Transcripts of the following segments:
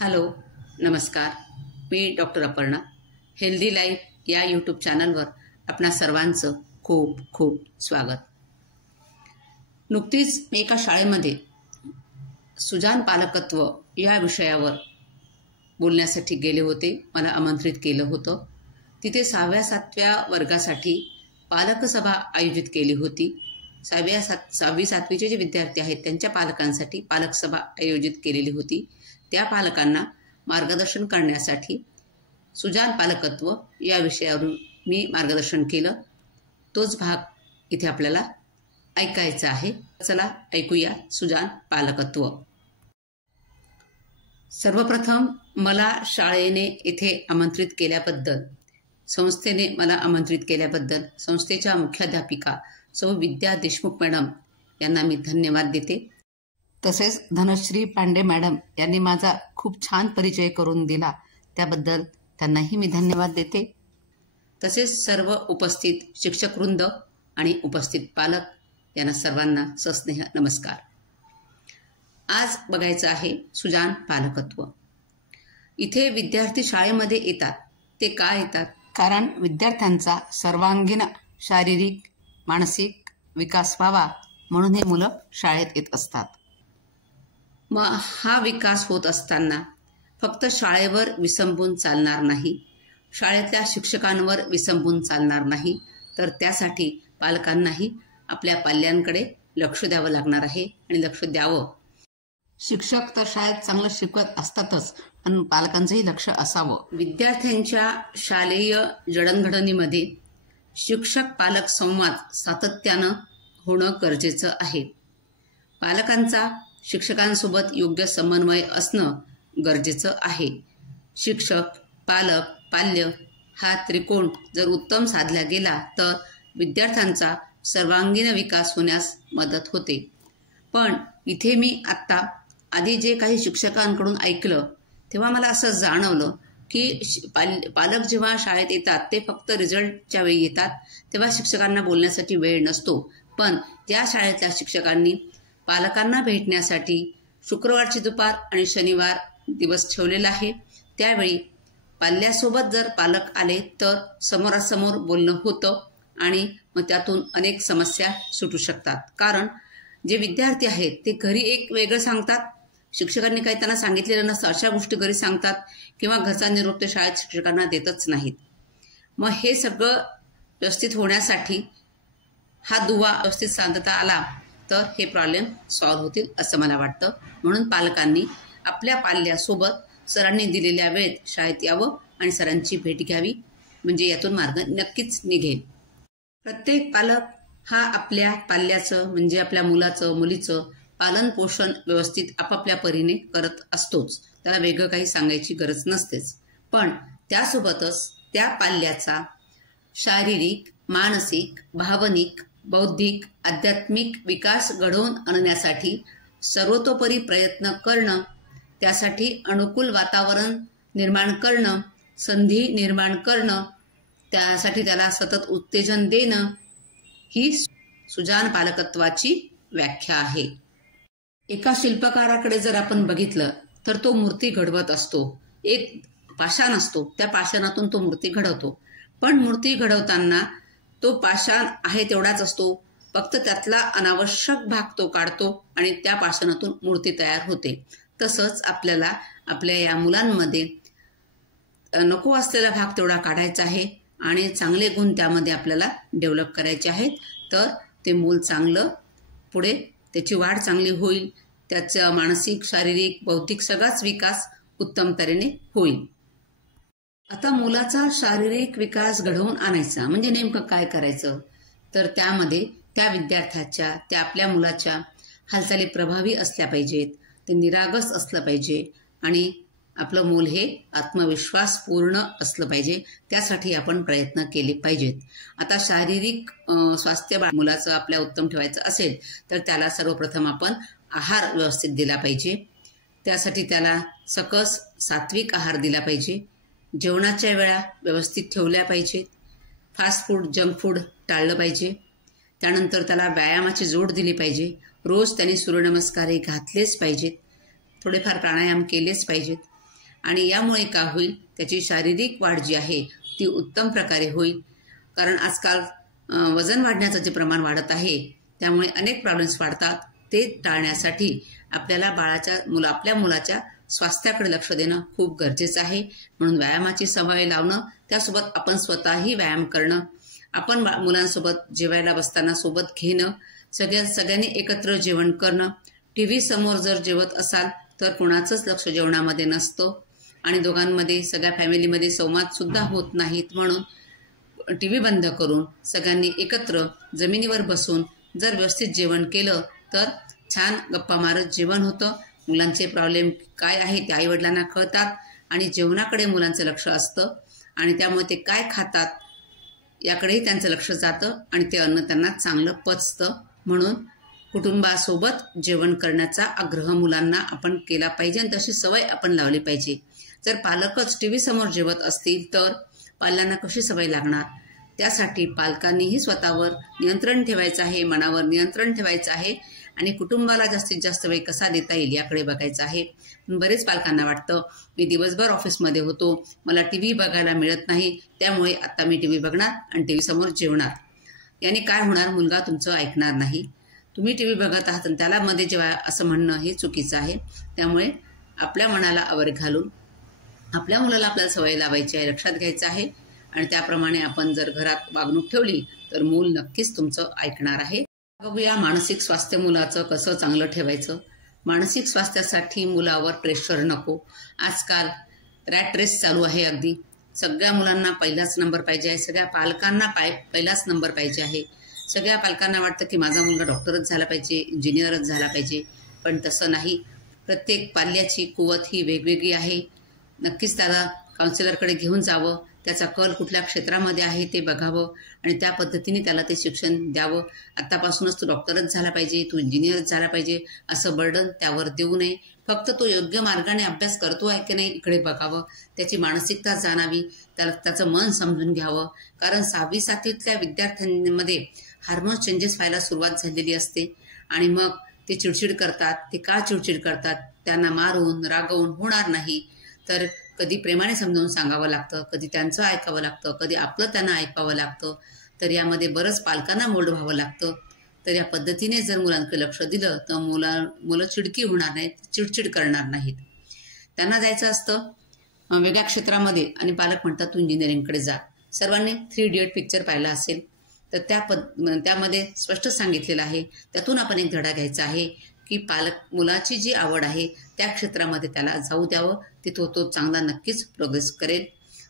Hello, नमस्कार. मी doctor Aparna. Healthy life या YouTube चॅनलवर आपणा सर्वांचं खूप खूप स्वागत. नुकतीच मी एका शाळेमध्ये सुजाण पालकत्व या विषयावर बोलण्यासाठी गेले होते. मला आमंत्रित केलं होतं. तिथे 6व्या-7व्या वर्गासाठी पालकसभा आयोजित केली होती. 6वी-7वीचे जे विद्यार्थी आहेत त्यांच्या पालकांसाठी पालकसभा आयोजित केलेली होती. त्या पालकांना मार्गदर्शन करण्यासाठी सुजाण पालकत्व या विषयावरून मी मार्गदर्शन केलं. तोच भाग इथे आपल्याला ऐकायचा आहे. चला ऐकूया सुजाण पालकत्व. सर्वप्रथम मला शाळेने इथे आमंत्रित केल्याबद्दल, संस्थेने मला आमंत्रित केल्याबद्दल संस्थेच्या मुख्याध्यापिका सौ विद्या देशमुख मॅडम यांना मी धन्यवाद देते. तसेच धनश्री पांडे मॅडम यांनी माझा खूप छान परिचय करून दिला, त्याबद्दल त्यांनाही मी धन्यवाद देते. तसेच सर्व उपस्थित शिक्षकवृंद आणि उपस्थित पालक यांना सर्वांना सस्नेह नमस्कार. आज बघायचं आहे सुजाण पालकत्व. इथे विद्यार्थी शाळेमध्ये येतात. ते का येतात? कारण विद्यार्थ्यांचा सर्वांगीण शारीरिक मानसिक विकास व्हावा म्हणून हे मुलं शाळेत येत असतात. मग हा विकास होत असताना फक्त शाळेवर विसंबून चालणार नाही, शाळेतल्या शिक्षकांवर विसंबून चालणार नाही, तर त्यासाठी पालकांनाही आपल्या पाल्यांकडे लक्ष द्यावं लागणार आहे आणि लक्ष द्यावं. शिक्षक तर शाळेत चांगलं शिकवत असतातच, पण पालकांचंही लक्ष असावं. विद्यार्थ्यांच्या शालेय जडणघडणीमध्ये शिक्षक पालक संवाद सातत्यानं होणं गरजेचं आहे. पालकांचा शिक्षकांसोबत योग्य समन्वय असणं गरजेचं आहे. शिक्षक पालक पाल्य हा त्रिकोण जर उत्तम साधला गेला तर विद्यार्थ्यांचा सर्वांगीण विकास होण्यास मदत होते. पण इथे मी आधी जे काही शिक्षकांकडून ऐकलं तेव्हा मला असं जाणवलं की पालक जेव्हा शाळेत येतात ते फक्त रिझल्टच्या वेळी येतात, तेव्हा शिक्षकांना बोलण्यासाठी वेळ नसतो. पण त्या शाळेतल्या शिक्षकांनी पालकांना भेटण्यासाठी शुक्रवारची दुपार आणि शनिवार दिवस ठेवलेला आहे. त्यावेळी पाल्यासोबत जर पालक आले तर समोरासमोर बोलणं होतं आणि मग त्यातून अनेक समस्या सुटू शकतात. कारण जे विद्यार्थी आहेत ते घरी एक वेगळं सांगतात, शिक्षकांनी काही त्यांना सांगितलेलं नसतं, अशा गोष्टी घरी सांगतात किंवा घरचा निरोप ते शाळेत शिक्षकांना देतच नाहीत. मग हे सगळं व्यवस्थित होण्यासाठी हा दुवा व्यवस्थित सांगता आला तर हे प्रॉब्लेम सॉल्व्ह होतील असं मला वाटतं. म्हणून पालकांनी आपल्या पाल्यासोबत सरांनी दिलेल्या वेळेत शाळेत यावं आणि सरांची भेट घ्यावी, म्हणजे यातून मार्ग नक्कीच निघेल. प्रत्येक पालक हा आपल्या पाल्याचं म्हणजे आपल्या मुलाचं मुलीचं पालन पोषण व्यवस्थित आपापल्या परीने करत असतोच. त्याला वेगळं काही सांगायची गरज नसतेच. पण त्यासोबतच त्या पाल्याचा शारीरिक मानसिक भावनिक बौद्धिक आध्यात्मिक विकास घडवून आणण्यासाठी सर्वतोपरी प्रयत्न करणं, त्यासाठी अनुकूल वातावरण निर्माण करणं, संधी निर्माण करणं, त्यासाठी त्याला सतत उत्तेजन देणं ही सुजाण पालकत्वाची व्याख्या आहे. एका शिल्पकाराकडे जर आपण बघितलं तर तो मूर्ती घडवत असतो. एक पाषाण असतो, त्या पाषाणातून तो मूर्ती घडवतो. पण मूर्ती घडवताना तो पाषाण आहे तेवढाच असतो, फक्त त्यातला अनावश्यक भाग तो काढतो आणि त्या पाषाणातून मूर्ती तयार होते. तसंच आपल्याला आपल्या या मुलांमध्ये नको असलेला भाग तेवढा काढायचा आहे आणि चांगले गुण त्यामध्ये आपल्याला डेव्हलप करायचे आहेत. तर ते मूल चांगलं पुढे त्याची वाढ चांगली होईल, त्याचा मानसिक शारीरिक बौद्धिक सगळाच विकास उत्तम तऱ्हेने होईल. आता मुलाचा शारीरिक विकास घडवून आणायचा म्हणजे नेमकं काय करायचं, तर त्यामध्ये त्या विद्यार्थ्याच्या त्या आपल्या मुलाच्या हालचाली प्रभावी असल्या पाहिजेत, ते निरागस असलं पाहिजे आणि आपलं मूल हे आत्मविश्वास पूर्ण असलं पाहिजे. त्यासाठी आपण प्रयत्न केले पाहिजेत. आता शारीरिक स्वास्थ्य मुलाचं आपल्या उत्तम ठेवायचं असेल तर त्याला सर्वप्रथम आपण आहार व्यवस्थित दिला पाहिजे. त्यासाठी त्याला सकस सात्विक आहार दिला पाहिजे. जेवणाच्या वेळा व्यवस्थित ठेवल्या पाहिजेत. फास्ट फूड जंक फूड टाळलं पाहिजे. त्यानंतर त्याला व्यायामाची जोड दिली पाहिजे. रोज त्यांनी सूर्यनमस्कार हे घातलेच पाहिजेत. थोडेफार प्राणायाम केलेच पाहिजेत. आणि यामुळे काय होईल, त्याची शारीरिक वाढ जी आहे ती उत्तम प्रकारे होईल. कारण आजकाल वजन वाढण्याचं जे प्रमाण वाढत आहे त्यामुळे अनेक प्रॉब्लेम्स वाढतात. ते टाळण्यासाठी आपल्याला आपल्या मुलाच्या स्वास्थ्याकडे लक्ष देणं खूप गरजेचं आहे. म्हणून व्यायामाची सवय लावणं, त्यासोबत आपण स्वतःही व्यायाम करणं, आपण मुलांसोबत जेवायला बसताना सोबत घेणं, सगळ्यांनी एकत्र जेवण करणं. टीव्ही समोर जर जेवत असाल तर कोणाचंच लक्ष जेवणामध्ये नसतं आणि दोघांमध्ये सगळ्या फॅमिलीमध्ये संवाद सुद्धा होत नाहीत. म्हणून टीव्ही बंद करून सगळ्यांनी एकत्र जमिनीवर बसून जर व्यवस्थित जेवण केलं तर छान गप्पा मारत जेवण होतं. मुलांचे प्रॉब्लेम काय आहे ते आईवडिलांना कळतात आणि जेवणाकडे मुलांचं लक्ष असतं आणि त्यामुळे ते काय खातात याकडेही त्यांचं लक्ष जातं आणि ते अन्न त्यांना चांगलं पचतं. म्हणून कुटुंबासोबत जेवण करण्याचा आग्रह मुलांना आपण केला पाहिजे आणि तशी सवय आपण लावली पाहिजे. जर पालकच टीव्ही समोर जेवत असतील तर पाल्यांना कशी सवय लागणार? त्यासाठी पालकांनीही स्वतःवर नियंत्रण ठेवायचं आहे, मनावर नियंत्रण ठेवायचं आहे आणि कुटुंबाला जास्तीत जास्त वेळ कसा देता येईल याकडे बघायचं आहे. बरेच पालकांना वाटतं मी दिवसभर ऑफिसमध्ये होतो, मला टीव्ही बघायला मिळत नाही, त्यामुळे आता मी टीव्ही बघणार आणि टीव्ही समोर जेवणार. याने काय होणार? मुलगा तुमचं ऐकणार नाही. तुम्ही टीव्ही बघत आहात आणि त्याला मध्ये जेव्हा असं म्हणणं हे चुकीचं आहे. त्यामुळे आपल्या मनाला आवर घालून आपल्या मुलाला आपल्याला सवय लावायची आहे, लक्षात घ्यायचं आहे आणि त्याप्रमाणे आपण जर घरात वागणूक ठेवली तर मूल नक्कीच तुमचं ऐकणार आहे. बघूया मानसिक स्वास्थ्य मुलाचं कसं चांगलं ठेवायचं. मानसिक स्वास्थ्यासाठी मुलावर प्रेशर नको. आजकाल रॅट रेस चालू आहे. अगदी सगळ्या मुलांना पहिलाच नंबर पाहिजे आहे, सगळ्या पालकांना पहिलाच नंबर पाहिजे आहे. सगळ्या पालकांना वाटतं की माझा मुलगा डॉक्टरच झाला पाहिजे, इंजिनियरच झाला पाहिजे, पण तसं नाही. प्रत्येक पाल्याची कुवत ही वेगवेगळी आहे. नक्कीच त्याला काउन्सिलरकडे घेऊन जावं, त्याचा कल कुठल्या क्षेत्रामध्ये आहे ते बघावं आणि त्या पद्धतीने त्याला ते शिक्षण द्यावं. आतापासूनच तू डॉक्टरच झाला पाहिजे, तू इंजिनियरच झाला पाहिजे असं बर्डन त्यावर देऊ नये. फक्त तो योग्य मार्गाने अभ्यास करतो आहे की नाही इकडे बघावं, त्याची मानसिकता जाणावी, त्याचं मन समजून घ्यावं. कारण 6वी 7वीतल्या विद्यार्थ्यांमध्ये हार्मोन्स चेंजेस व्हायला सुरुवात झालेली असते आणि मग ते चिडचिड करतात. ते का चिडचिड करतात? त्यांना मारून रागवून होणार नाही. तर कधी प्रेमाने समजावून सांगावं लागतं, कधी त्यांचं ऐकावं लागतं, कधी आपलं त्यांना ऐकावं लागतं. तर यामध्ये बरंच पालकांना मोल्ड व्हावं लागतं. तर या पद्धतीने जर मुलांकडे लक्ष दिलं तर मुलं चिडकी होणार नाहीत, चिडचिड करणार नाहीत. त्यांना जायचं असतं वेगळ्या क्षेत्रामध्ये आणि पालक म्हणतात तू इंजिनिअरिंगकडे जा. सर्वांनी 3 इडियट पिक्चर पाहिला असेल तर त्यामध्ये स्पष्ट सांगितलेलं आहे. त्यातून आपण एक धडा घ्यायचा आहे की मुलाची जी आवड आहे त्या क्षेत्रामध्ये त्याला जाऊ द्यावं. तिथं तो चांगला नक्कीच प्रोग्रेस करेल.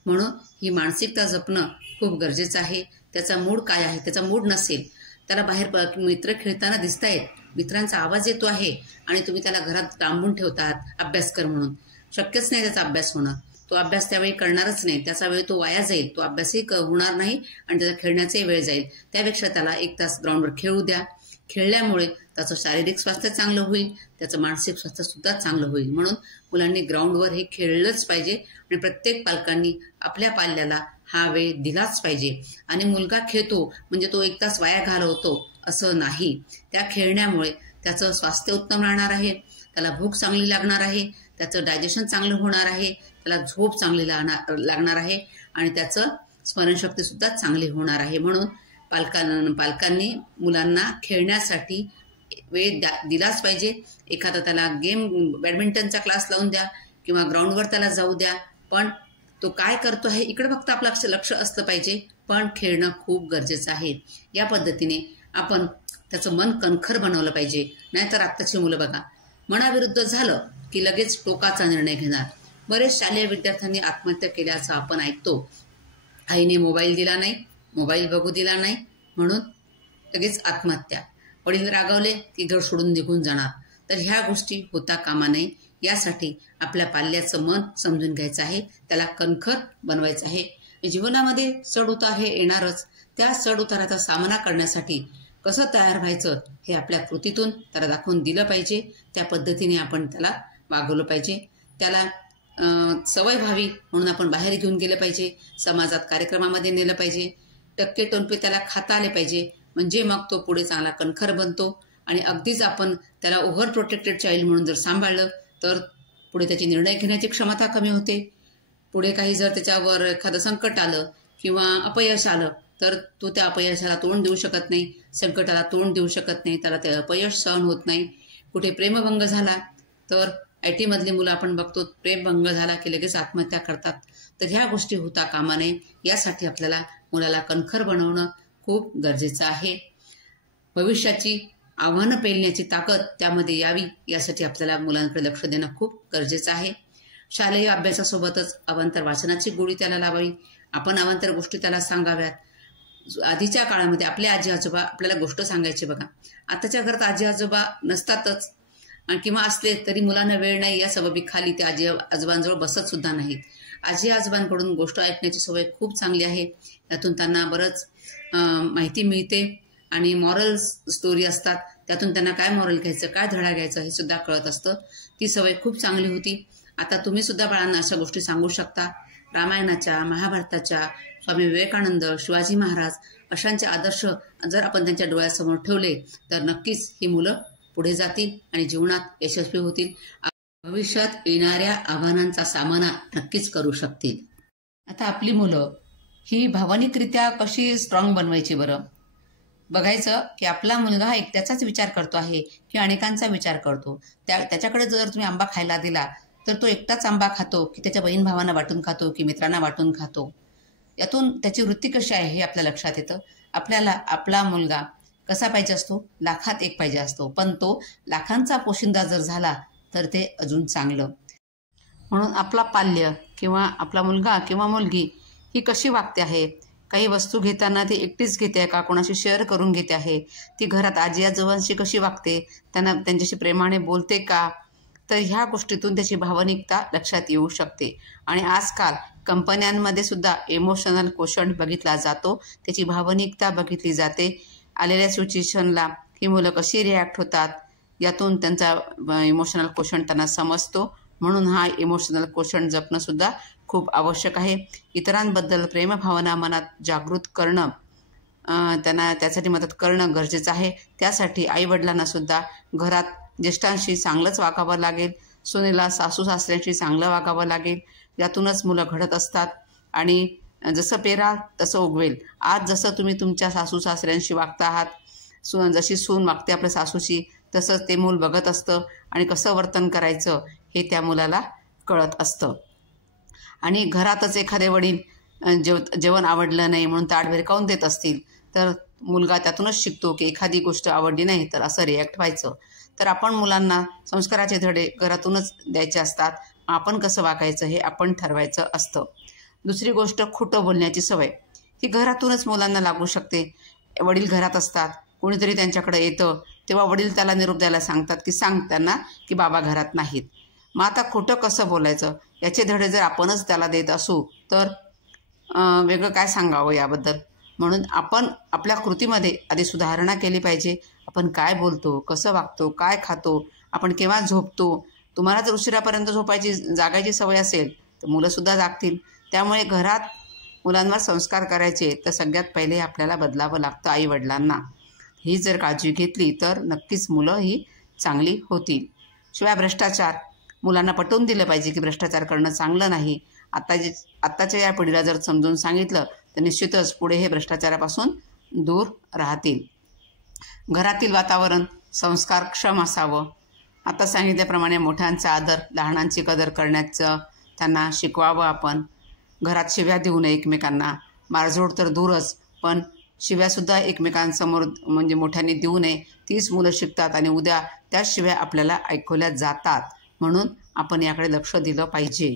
म्हणून ही मानसिकता जपणं खूप गरजेचं आहे. त्याचा मूड काय आहे? त्याचा मूड नसेल, त्याला बाहेर मित्र खेळताना दिसतायत, मित्रांचा आवाज येतो आहे आणि तुम्ही त्याला घरात डांबून ठेवतात अभ्यास कर म्हणून, शक्यच नाही त्याचा अभ्यास होणं. तो अभ्यास त्यावेळी करणारच नाही, त्याचा वेळ तो वाया जाईल, तो अभ्यासही होणार नाही आणि त्याचा खेळण्याचाही वेळ जाईल. त्यापेक्षा त्याला 1 तास ग्राउंडवर खेळू द्या. खेळल्यामुळे त्याचं शारीरिक स्वास्थ्य चांगलं होईल, त्याचं मानसिक स्वास्थ्य सुद्धा चांगलं होईल. म्हणून मुलांनी ग्राउंडवर हे खेळलंच पाहिजे आणि प्रत्येक पालकांनी आपल्या पाल्याला हा वेळ दिलाच पाहिजे. आणि मुलगा खेळतो म्हणजे तो 1 तास वाया घालवतो असं नाही. त्या खेळण्यामुळे त्याचं स्वास्थ्य उत्तम राहणार आहे, त्याला भूक चांगली लागणार आहे, त्याचं डायजेशन चांगलं होणार आहे, त्याला झोप चांगली लागणार आहे आणि त्याचं स्मरणशक्ती सुद्धा चांगली होणार आहे. म्हणून पालकांनी मुलांना खेळण्यासाठी वेळ दिलाच पाहिजे. एखादा त्याला बॅडमिंटनचा क्लास लावून द्या किंवा ग्राउंडवर त्याला जाऊ द्या, पण तो काय करतो आहे इकडे फक्त आपलं लक्ष असलं पाहिजे. पण खेळणं खूप गरजेचं आहे. या पद्धतीने आपण त्याचं मन कणखर बनवलं पाहिजे. नाहीतर आत्ताची मुलं बघा, मनाविरुद्ध झालं की लगेच टोकाचा निर्णय घेणार. बरेच शालेय विद्यार्थ्यांनी आत्महत्या केल्याचं आपण ऐकतो. आईने मोबाईल दिला नाही, मोबाईल बघू दिला नाही म्हणून लगेच आत्महत्या. वडील रागावले की घर सोडून निघून जाणार. तर ह्या गोष्टी होता कामा नये. यासाठी आपल्या पाल्याचं मन समजून घ्यायचं आहे, त्याला कणखर बनवायचं आहे. जीवनामध्ये चढ उतार हे येणारच. त्या चढ उताराचा सामना करण्यासाठी कसं तयार व्हायचं हे आपल्या कृतीतून त्याला दाखवून दिलं पाहिजे. त्या पद्धतीने आपण त्याला वागवलं पाहिजे. त्याला सवय व्हावी म्हणून आपण बाहेर घेऊन गेलं पाहिजे, समाजात कार्यक्रमामध्ये नेलं पाहिजे, टक्के टोनपे त्याला खाता आले पाहिजे. म्हणजे मग तो पुढे चांगला कणखर बनतो. आणि अगदीच आपण त्याला ओव्हर प्रोटेक्टेड चाइल्ड म्हणून जर सांभाळलं तर पुढे त्याची निर्णय घेण्याची क्षमता कमी होते. पुढे काही जर त्याच्यावर एखादं संकट आलं किंवा अपयश आलं तर तो त्या अपयशाला तोंड देऊ शकत नाही, संकटाला तोंड देऊ शकत नाही, त्याला ते अपयश सहन होत नाही. कुठे प्रेमभंग झाला तर IT मधली मुलं आपण बघतो, प्रेमभंग झाला की लगेच आत्महत्या करतात. तर ह्या गोष्टी होता कामा नये. यासाठी आपल्याला मुलाला कणखर बनवणं खूप गरजेचं आहे. भविष्याची आव्हानं पेलण्याची ताकद त्यामध्ये यावी यासाठी आपल्याला मुलांकडे लक्ष देणं खूप गरजेचं आहे. शालेय अभ्यासासोबतच अवांतर वाचनाची गोडी त्याला लावावी. आपण अवांतर गोष्टी त्याला सांगाव्यात. आधीच्या काळामध्ये आपले आजी आजोबा आपल्याला गोष्ट सांगायचे बघा. आताच्या घरात आजी आजोबा नसतातच किंवा असले तरी मुलांना वेळ नाही या सबबी खाली ते आजी आजोबांजवळ बसत सुद्धा नाहीत. आजी आजोबांकडून गोष्ट ऐकण्याची सवय खूप चांगली आहे. त्यातून त्यांना बरंच माहिती मिळते आणि मॉरल स्टोरी असतात, त्यातून त्यांना काय मॉरल घ्यायचं, काय धडा घ्यायचं हे सुद्धा कळत असतं. ती सवय खूप चांगली होती. आता तुम्ही सुद्धा बाळांना अशा गोष्टी सांगू शकता. रामायणाच्या, महाभारताच्या, स्वामी विवेकानंद, शिवाजी महाराज अशांचे आदर्श जर आपण त्यांच्या डोळ्यासमोर ठेवले तर नक्कीच ही मुलं पुढे जातील आणि जीवनात यशस्वी होतील. भविष्यात येणाऱ्या आव्हानांचा सामना नक्कीच करू शकतील. आता आपली मुलं ही भावनिकरित्या कशी स्ट्रॉंग बनवायची बरं? बघायचं की आपला मुलगा एक त्याचाच विचार करतो आहे की अनेकांचा विचार करतो. त्याच्याकडे जर तुम्ही आंबा खायला दिला तर तो एकटाच आंबा खातो की त्याच्या बहीण भावांना वाटून खातो की मित्रांना वाटून खातो. यातून त्याची वृत्ती कशी आहे हे आपल्या लक्षात येतं. आपल्याला आपला मुलगा कसा पाहिजे असतो? लाखात एक पाहिजे असतो, पण तो लाखांचा पोशिंदा जर झाला तर ते अजून चांगलं. म्हणून आपला पाल्य किंवा आपला मुलगा किंवा मुलगी ही कशी वागते आहे, काही वस्तू घेताना ती एकटीच घेते का, कोणाशी शेअर करून घेते आहे, ती घरात आजी आजोबांशी कशी वागते, त्यांच्याशी प्रेमाने बोलते का, तर ह्या गोष्टीतून त्याची भावनिकता लक्षात येऊ शकते. आणि आजकाल कंपन्यांमध्ये सुद्धा इमोशनल क्वोशंट बघितला जातो, त्याची भावनिकता बघितली जाते. आलेल्या सिच्युएशनला ही मुलं कशी रिॲक्ट होतात यातून त्यांचा इमोशनल क्वोशंट त्यांना समजतो. म्हणून हा इमोशनल क्वोशंट जपणं सुद्धा खूप आवश्यक आहे. इतरांबद्दल प्रेमभावना मनात जागृत करणं, त्यांना त्यासाठी मदत करणं गरजेचं आहे. त्यासाठी आईवडिलांना सुद्धा घरात ज्येष्ठांशी चांगलंच वागावं लागेल, सुनेला सासू सासऱ्यांशी चांगलं वागावं लागेल. यातूनच मुलं घडत असतात आणि जसं पेराल तसं उगवेल. आज जसं तुम्ही तुमच्या सासू सासऱ्यांशी वागता आहात, जशी सून वागते आपल्या सासूशी, तसंच ते मूल बघत असतं आणि कसं वर्तन करायचं हे त्या मुलाला कळत असतं. आणि घरातच एखादे वडील जेवण आवडलं नाही म्हणून ताट भिरकावून देत असतील तर मुलगा त्यातूनच शिकतो की एखादी गोष्ट आवडली नाही तर असं रिॲक्ट व्हायचं. तर आपण मुलांना संस्काराचे धडे घरातूनच द्यायचे असतात. आपण कसं वागायचं हे आपण ठरवायचं असतं. दुसरी गोष्ट, खोटं बोलण्याची सवय ही घरातूनच मुलांना लागू शकते. वडील घरात असतात, कोणीतरी त्यांच्याकडे येतं तेव्हा वडील त्याला निरोप द्यायला सांगतात की सांग त्यांना की बाबा घरात नाहीत. मग आता खोटं कसं बोलायचं याचे धडे जर आपणच त्याला देत असू तर वेगळं काय सांगावं याबद्दल. म्हणून आपण आपल्या कृतीमध्ये आधी सुधारणा केली पाहिजे. आपण काय बोलतो, कसं वागतो, काय खातो, आपण केव्हा झोपतो. तुम्हाला जर उशिरापर्यंत जागायची सवय असेल तर मुलंसुद्धा जागतील. त्यामुळे घरात मुलांवर संस्कार करायचे तर सगळ्यात पहिले आपल्याला बदलावं लागतं आईवडिलांना. ही जर काळजी घेतली तर नक्कीच मुलं ही चांगली होतील. शिवाय भ्रष्टाचार, मुलांना पटवून दिलं पाहिजे की भ्रष्टाचार करणं चांगलं नाही. आत्ताच्या या पिढीला जर समजून सांगितलं तर निश्चितच पुढे हे भ्रष्टाचारापासून दूर राहतील. घरातील वातावरण संस्कारक्षम असावं. आता सांगितल्याप्रमाणे मोठ्यांचा आदर, लहानांची कदर करण्याचं त्यांना शिकवावं. आपण घरात शिव्या देऊ नये एकमेकांना. मारझोड तर दूरच, पण शिव्यासुद्धा एकमेकांसमोर म्हणजे मोठ्यांनी देऊ नये. तीच मुलं शिकतात आणि उद्या त्याच शिव्या आपल्याला ऐकवल्या जातात. म्हणून आपण याकडे लक्ष दिलं पाहिजे.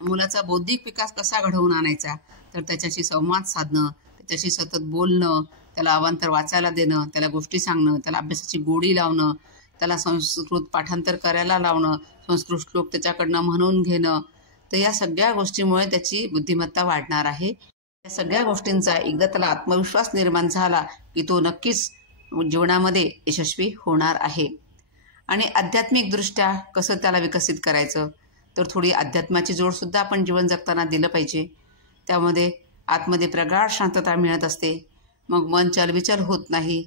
मुलाचा बौद्धिक विकास कसा घडवून आणायचा तर त्याच्याशी संवाद साधणं, त्याच्याशी सतत बोलणं, त्याला अवांतर वाचायला देणं, त्याला गोष्टी सांगणं, त्याला अभ्यासाची गोडी लावणं, त्याला संस्कृत पाठांतर करायला लावणं, संस्कृत श्लोक त्याच्याकडनं म्हणून घेणं. तर या सगळ्या गोष्टीमुळे त्याची बुद्धिमत्ता वाढणार आहे. या सगळ्या गोष्टींचा एकदा त्याला आत्मविश्वास निर्माण झाला की तो नक्कीच जीवनामध्ये यशस्वी होणार आहे. आणि आध्यात्मिकदृष्ट्या कसं त्याला विकसित करायचं तर थोडी अध्यात्माची जोडसुद्धा आपण जीवन जगताना दिलं पाहिजे. त्यामध्ये आतमध्ये प्रगाढ शांतता मिळत असते. मग मन चलबिचल होत नाही.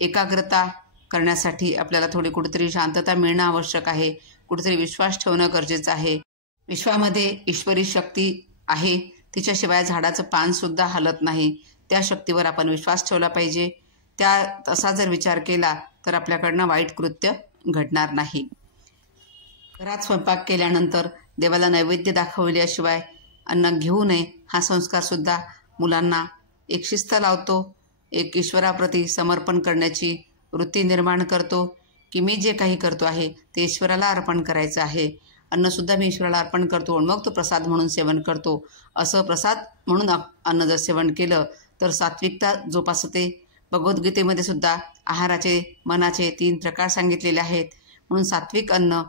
एकाग्रता करण्यासाठी आपल्याला थोडी कुठेतरी शांतता मिळणं आवश्यक आहे. कुठेतरी विश्वास ठेवणं गरजेचं आहे. विश्वामध्ये ईश्वरी शक्ती आहे, तिच्याशिवाय झाडाचं पानसुद्धा हलत नाही. त्या शक्तीवर आपण विश्वास ठेवला पाहिजे. तसा जर विचार केला तर आपल्याकडनं वाईट कृत्य घडणार नाही. घरात स्वयंपाक केल्यानंतर देवाला नैवेद्य दाखवल्याशिवाय अन्न घेऊ नये हा संस्कारसुद्धा मुलांना एक शिस्त लावतो, एक ईश्वराप्रती समर्पण करण्याची वृत्ती निर्माण करतो की मी जे काही करतो आहे ते ईश्वराला अर्पण करायचं आहे. अन्नसुद्धा मी ईश्वराला अर्पण करतो आणि मग तो प्रसाद म्हणून सेवन करतो. असं प्रसाद म्हणून अन्न जर सेवन केलं तर सात्विकता जोपासते. भगवद्गीतेमध्ये सुद्धा आहाराचे मनाचे 3 प्रकार सांगितलेले आहेत. म्हणून सात्विक अन्न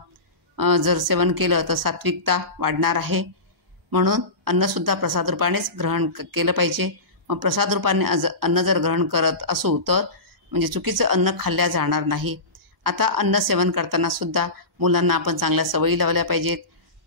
जर सेवन केलं तर सात्विकता वाढणार आहे. म्हणून अन्नसुद्धा प्रसाद रूपानेच ग्रहण केलं पाहिजे. मग प्रसाद रूपाने अन्न जर ग्रहण करत असू तर म्हणजे चुकीचं अन्न खाल्ल्या जाणार नाही. आता अन्न सेवन करताना सुद्धा मुलांना आपण चांगल्या सवयी लावल्या पाहिजेत.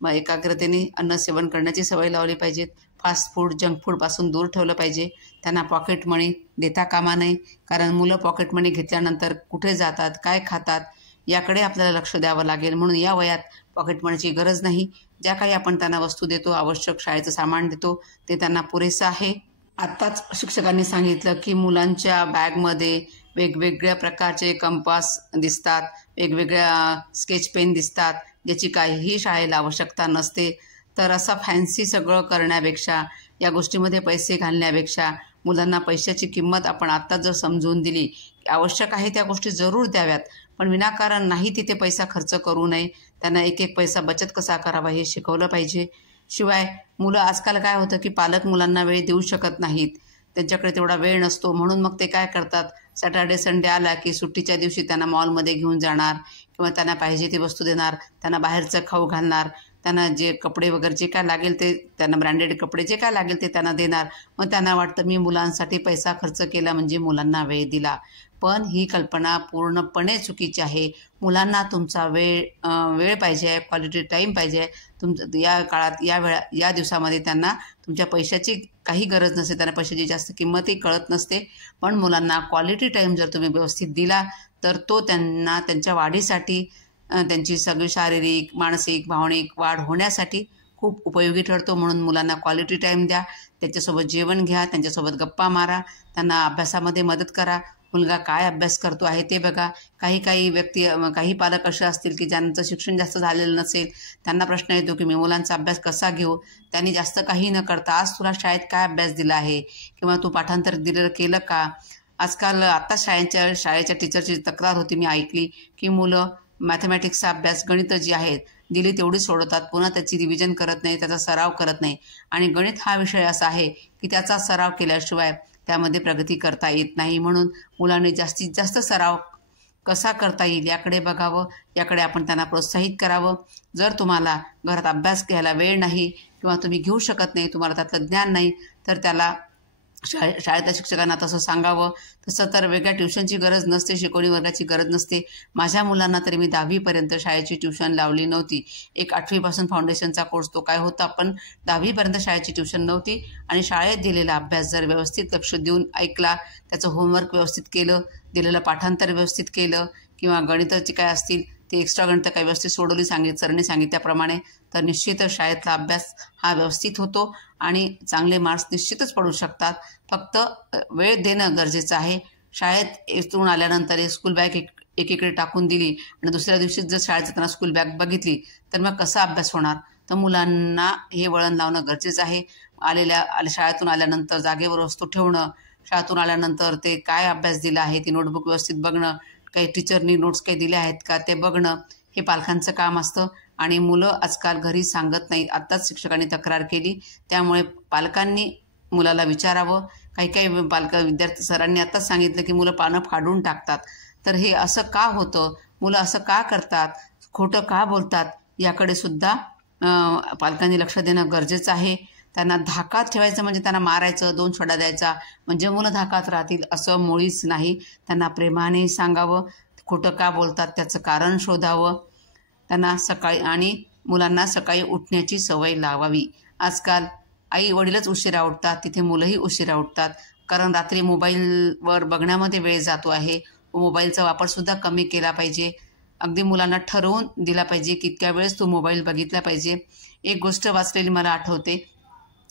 मग एकाग्रतेने अन्न सेवन करण्याची सवय लावली पाहिजेत. फास्ट फूड जंक फूडपासून दूर ठेवलं पाहिजे. त्यांना पॉकेट मनी देता कामा नये, कारण मुलं पॉकेट मनी घेतल्यानंतर कुठे जातात, काय खातात याकडे आपल्याला लक्ष द्यावं लागेल. म्हणून या वयात पॉकेट मनीची गरज नाही. ज्या काही आपण त्यांना वस्तू देतो, आवश्यक शाळेचं सामान देतो ते त्यांना पुरेसं आहे. आत्ताच शिक्षकांनी सांगितलं की मुलांच्या बॅगमध्ये वेगवेगळ्या प्रकारचे कंपास दिसतात, वेगवेगळ्या स्केच पेन दिसतात, ज्याची काहीही शाळेला आवश्यकता नसते. तर असं फॅन्सी सगळं करण्यापेक्षा, या गोष्टीमध्ये पैसे घालण्यापेक्षा मुलांना पैशाची किंमत आपण आत्ताच जर समजून दिली, आवश्यक आहे त्या गोष्टी जरूर द्याव्यात, पण विनाकारण नाही तिथे पैसा खर्च करू नये. त्यांना एक एक पैसा बचत कसा करावा हे शिकवलं पाहिजे. शिवाय मुलं आजकाल काय होतं की पालक मुलांना वेळ देऊ शकत नाहीत, त्यांच्याकडे तेवढा वेळ नसतो. म्हणून मग ते काय करतात, सॅटर्डे संडे आला की सुट्टीच्या दिवशी त्यांना मॉलमध्ये घेऊन जाणार किंवा त्यांना पाहिजे ती वस्तू देणार, त्यांना बाहेरचं खाऊ घालणार, त्यांना जे कपडे वगैरे जे काय लागेल ते, त्यांना ब्रँडेड कपडे जे काय लागेल ते त्यांना देणार. मग त्यांना वाटतं मी मुलांसाठी पैसा खर्च केला म्हणजे मुलांना वेळ दिला. पण ही कल्पना पूर्णपणे चुकीची आहे. मुलांना तुमचा वेळ पाहिजे आहे, क्वालिटी टाईम पाहिजे आहे. या काळात या दिवसामध्ये त्यांना तुमच्या पैशाची काही गरज नसते, त्यांना पैशाची जास्त किंमतही कळत नसते. पण मुलांना क्वालिटी टाईम जर तुम्ही व्यवस्थित दिला तर तो त्यांना त्यांच्या वाढीसाठी, त्यांची सगळी शारीरिक, मानसिक, भावनिक वाढ होण्यासाठी खूप उपयोगी ठरतो. म्हणून मुलांना क्वालिटी टाईम द्या, त्यांच्यासोबत जेवण घ्या, त्यांच्यासोबत गप्पा मारा, त्यांना अभ्यासामध्ये मदत करा. मुलगा काय अभ्यास करतो आहे ते बघा. काही पालक असे असतील की ज्यांचं शिक्षण जास्त झालेलं नसेल, त्यांना प्रश्न येतो की मी मुलांचा अभ्यास कसा घेऊ. त्यांनी जास्त काही न करता आज तुला शाळेत काय अभ्यास दिला आहे किंवा तू पाठांतर दिलेलं केलं का. आजकाल आत्ता शाळेच्या टीचरची तक्रार होती, मी ऐकली की मुलं मॅथमॅटिक्सचा अभ्यास, गणितं जी आहेत दिली तेवढी सोडवतात, पुन्हा त्याची रिव्हिजन करत नाही, त्याचा सराव करत नाही. आणि गणित हा विषय असा आहे की त्याचा सराव केल्याशिवाय त्यामध्ये प्रगती करता येत नाही. म्हणून मुलांनी जास्तीत जास्त सराव कसा करता येईल याकडे बघावं, याकडे आपण त्यांना प्रोत्साहित करावं. जर तुम्हाला घरात अभ्यास घ्यायला वेळ नाही किंवा तुम्ही घेऊ शकत नाही, तुम्हाला त्यातलं ज्ञान नाही, तर त्याला शाळेतल्या शिक्षकांना तसं सांगावं. तसं तर वेगळ्या ट्युशनची गरज नसते, शिकवणी वर्गाची गरज नसते. माझ्या मुलांना तरी मी 10वीपर्यंत शाळेची ट्युशन लावली नव्हती. एक 8वीपासून फाउंडेशनचा कोर्स तो काय होता, पण 10वीपर्यंत शाळेची ट्युशन नव्हती. आणि शाळेत दिलेला अभ्यास जर व्यवस्थित लक्ष देऊन ऐकला, त्याचं होमवर्क व्यवस्थित केलं, दिलेलं पाठांतर व्यवस्थित केलं किंवा गणिताचे काय असतील ते एक्स्ट्रा गणितं काही व्यवस्थित सोडवली सरने सांगितल्याप्रमाणे, तर निश्चितच शाळेतला अभ्यास हा व्यवस्थित होतो आणि चांगले मार्क्स निश्चितच पडू शकतात. फक्त वेळ देणं गरजेचं आहे. शाळेत इथून आल्यानंतर स्कूल बॅग एकीकडे टाकून दिली आणि दुसऱ्या दिवशीच जर शाळेत जाताना स्कूल बॅग बघितली तर मग कसा अभ्यास होणार. तर मुलांना हे वळण लावणं गरजेचं आहे. शाळेतून आल्यानंतर जागेवर वस्तू ठेवणं, शाळेतून आल्यानंतर ते काय अभ्यास दिला आहे ती नोटबुक व्यवस्थित बघणं, काही टीचरनी नोट्स काही दिल्या आहेत का ते बघणं, हे पालकांचं काम असतं. आणि मुलं आजकाल घरी सांगत नाहीत. आत्ताच शिक्षकांनी तक्रार केली, त्यामुळे पालकांनी मुलाला विचारावं. काही विद्यार्थी सरांनी आत्ताच सांगितलं की मुलं पानं फाडून टाकतात. तर हे असं का होतं, मुलं असं का करतात, खोटं का बोलतात, याकडे सुद्धा पालकांनी लक्ष देणं गरजेचं आहे. त्यांना धाकात ठेवायचं म्हणजे त्यांना मारायचं, 2 छडा द्यायचा म्हणजे मुलं धाकात राहतील असं मुळीच नाही. त्यांना प्रेमाने सांगावं, खोटं का बोलतात त्याचं कारण शोधावं. त्यांना मुलांना सकाळी उठण्याची सवय लावावी. आजकाल आई वडीलच उशिरा उठतात, तिथे मुलंही उशिरा उठतात, कारण रात्री मोबाईलवर बघण्यामध्ये वेळ जातो आहे. मोबाईलचा वापरसुद्धा कमी केला पाहिजे. अगदी मुलांना ठरवून दिला पाहिजे की इतक्या वेळेस तू मोबाईल बघितला पाहिजे. एक गोष्ट वाचलेली मला आठवते.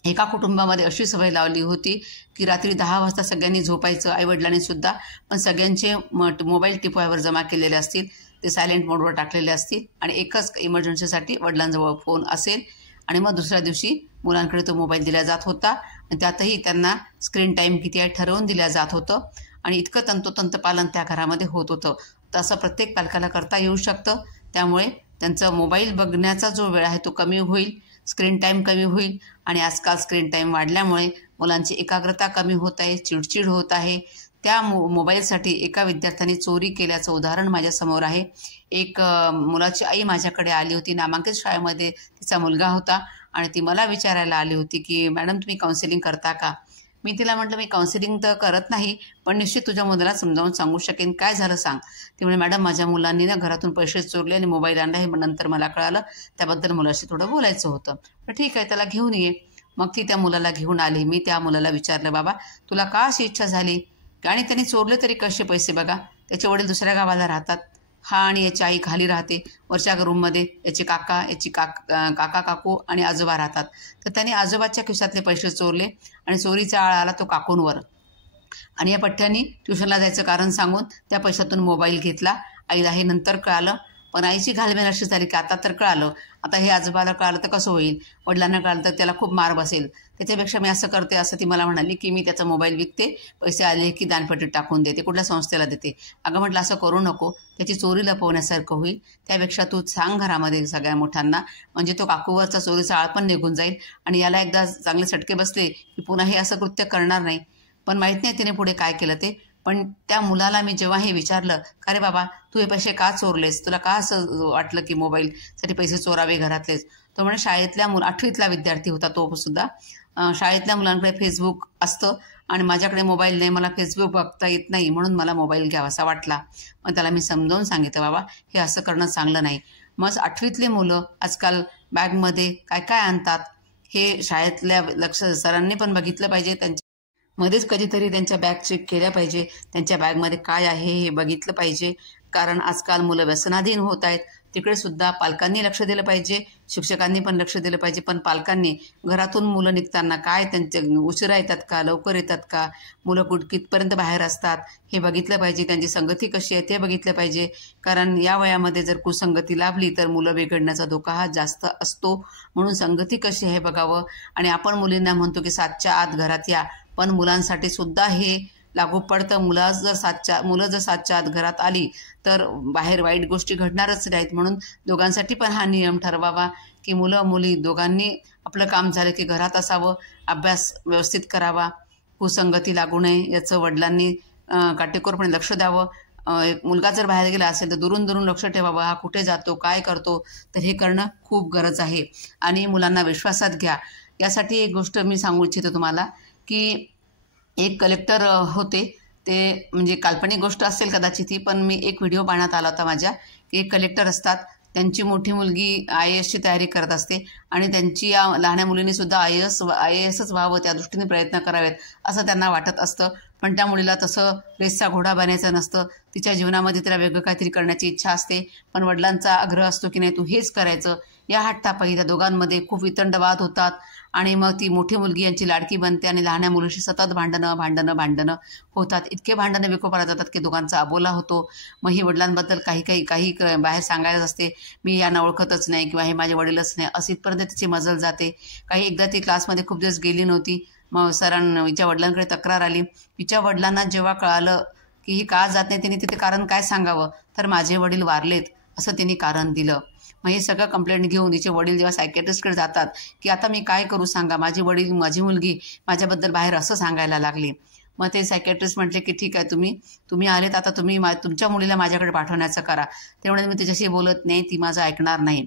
एका कुटुंबामध्ये अशी सवय लावली होती की रात्री 10 वाजता सगळ्यांनी झोपायचं, आईवडिलांनी सुद्धा, पण सगळ्यांचे मोबाईल टिपॉयवर जमा केलेले असतील, ते सायलेंट मोडवर टाकलेले असतील आणि एकच इमर्जन्सीसाठी वडिलांजवळ फोन असेल आणि मग दुसऱ्या दिवशी मुलांकडे तो मोबाईल दिला जात होता आणि त्यातही त्यांना स्क्रीन टाईम किती आहे ठरवून दिल्या जात होतं आणि इतकं तंतोतंत पालन त्या घरामध्ये होत होतं. तसं प्रत्येक पालकाला करता येऊ शकतं. त्यामुळे त्यांचा मोबाईल बघण्याचा जो वेळ आहे तो कमी होईल, स्क्रीन टाईम कमी होईल आणि आजकाल स्क्रीन टाईम वाढल्यामुळे मुलांची एकाग्रता कमी होत आहे, चिडचिड होत आहे. त्या मोबाईलसाठी एका विद्यार्थ्याने चोरी केल्याचं उदाहरण माझ्यासमोर आहे. एक मुलाची आई माझ्याकडे आली होती. नामांकित शाळेमध्ये तिचा मुलगा होता आणि ती मला विचारायला आली होती की मॅडम तुम्ही काउन्सिलिंग करता का? मी तिला म्हटलं मी काउन्सिलिंग तर करत नाही, पण निश्चित तुझ्या मुलाला समजावून सांगू शकेन. काय झालं सांग. ती म्हणे मॅडम माझ्या मुलांनी ना घरातून पैसे चोरले आणि मोबाईल आणला, हे नंतर मला कळालं. त्याबद्दल मुलाशी थोडं बोलायचं होतं. ठीक आहे, त्याला घेऊन ये. मग ती त्या मुलाला घेऊन आली. मी त्या मुलाला विचारलं बाबा तुला का अशी इच्छा झाली? आणि त्यांनी चोरले तरी कसे पैसे बघा. त्याचे वडील दुसऱ्या गावाला राहतात, हा आणि याची आई खाली राहते वरच्या रूममध्ये. याचे काका काकू आणि आजोबा राहतात. तर त्याने आजोबाच्या खिशातले पैसे चोरले आणि चोरीचा आळ आला तो काकूंवर आणि या पठ्ठ्यांनी ट्युशनला जायचं कारण सांगून त्या पैशातून मोबाईल घेतला. आईला हे नंतर कळालं, पण आईची घालमेल अशी झाली की आता तर कळालं, आता हे आजोबाला कळालं तर कसं होईल, वडिलांना कळालं तर त्याला खूप मार बसेल. त्याच्यापेक्षा मी असं करते, असं ती मला म्हणाली की मी त्याचा मोबाईल विकते, पैसे आले की दानपेटीत टाकून देते, कुठल्या संस्थेला देते. अगं म्हटलं असं करू नको, त्याची चोरी लपवण्यासारखं होईल. त्यापेक्षा तू सांग घरामध्ये सगळ्या मोठ्यांना, म्हणजे तो काकूवरचा चोरीचा आळ पण निघून जाईल आणि याला एकदा चांगले चटके बसले की पुन्हा हे असं कृत्य करणार नाही. पण माहीत नाही तिने पुढे काय केलं ते. पण त्या मुलाला मी जेव्हा हे विचारलं का रे बाबा तू हे पैसे का चोरलेस, तुला का असं वाटलं की मोबाईलसाठी पैसे चोरावे घरातलेच. तो म्हणे शाळेतल्या 8वीतला विद्यार्थी होता तो सुद्धा. शाळेतल्या मुलांकडे फेसबुक असतं आणि माझ्याकडे मोबाईल नाही, मला फेसबुक बघता येत नाही, म्हणून मला मोबाईल घ्यावासा वाटला. मग त्याला मी समजावून सांगितलं बाबा हे असं करणं चांगलं नाही. मग 8वीतले मुलं आजकाल बॅगमध्ये काय काय आणतात हे शाळेतल्या सरांनी पण बघितलं पाहिजे. त्यांच्या मध्येच कधीतरी त्यांच्या बॅग चेक केल्या पाहिजे, त्यांच्या बॅगमध्ये काय आहे हे बघितलं पाहिजे. कारण आजकाल मुलं व्यसनाधीन होत आहेत. तिकडे सुद्धा पालकांनी लक्ष दिलं पाहिजे, शिक्षकांनी पण लक्ष दिलं पाहिजे. पण पालकांनी घरातून मुलं निघताना काय त्यांचे उशिरा येतात का, लवकर येतात का, मुलं कितपर्यंत बाहेर असतात हे बघितलं पाहिजे. त्यांची संगती कशी आहे ते बघितलं पाहिजे. कारण या वयामध्ये जर कुसंगती लाभली तर मुलं बिघडण्याचा धोका हा जास्त असतो. म्हणून संगती कशी आहे बघावं. आणि आपण मुलींना म्हणतो की 7च्या आत घरात या, पण मुलांसाठी सुद्धा हे लागू पडतं. मुलं जर 7च्या आत घरात आली तर बाहेर वाईट गोष्टी घडणारच नाहीत. म्हणून दोघांसाठी पण हा नियम ठरवावा की मुलं मुली दोघांनी आपलं काम झालं की घरात असावं, अभ्यास व्यवस्थित करावा, कुसंगती लागू नये याचं वडिलांनी काटेकोरपणे लक्ष द्यावं. एक मुलगा जर बाहेर गेला असेल तर दुरून दुरून लक्ष ठेवावं, हा कुठे जातो काय करतो, तर हे करणं खूप गरज आहे. आणि मुलांना विश्वासात घ्या. यासाठी एक गोष्ट मी सांगू इच्छितो तुम्हाला की एक कलेक्टर होते, ते म्हणजे काल्पनिक गोष्ट असेल कदाचित ही, पण मी एक व्हिडिओ पाहण्यात आला होता माझ्या की एक कलेक्टर असतात, त्यांची मोठी मुलगी IASची तयारी करत असते आणि त्यांची या लहान्या मुलीने सुद्धा IASच व्हावं त्या दृष्टीने प्रयत्न करावेत असं त्यांना वाटत असतं. पण त्या मुलीला तसं रेसचा घोडा बनायचं नसतं. तिच्या जीवनामध्ये तिला वेगळं काहीतरी करण्याची इच्छा असते, पण वडिलांचा आग्रह असतो की नाही तू हेच करायचं. या हट्टापायी त्या दोघांमध्ये खूप वितंड वाद होतात आणि मग ती मोठी मुलगी यांची लाडकी बनते आणि लहान्या मुलीशी सतत भांडणं होतात. इतके भांडणं विकोपाला जातात की दोघांचा अबोला होतो. मग ही वडिलांबद्दल काही बाहेर सांगायचं असते, मी यांना ओळखतच नाही किंवा हे माझे वडीलच नाही, असं इथपर्यंत तिची मजल जाते. एकदा ती क्लासमध्ये खूप दिवस गेली नव्हती. मग हिच्या वडिलांकडे तक्रार आली. हिच्या वडिलांना जेव्हा कळालं की ही का जात नाही, तिने तिथे कारण काय सांगावं, तर माझे वडील वारलेत असं तिने कारण दिलं. मग हे सगळं कंप्लेंट घेऊन तिचे वडील जेव्हा सायकॅट्रिस्टकडे जातात की आता मी काय करू सांगा, माझी मुलगी माझ्याबद्दल बाहेर असं सांगायला लागली. मग ते सायकॅट्रिस्ट म्हटले की ठीक आहे, तुम्ही आलेत, आता तुम्ही तुमच्या मुलीला माझ्याकडे पाठवण्याचं करा. त्यामुळे मी तिच्याशी बोलत नाही, ती माझं ऐकणार नाही.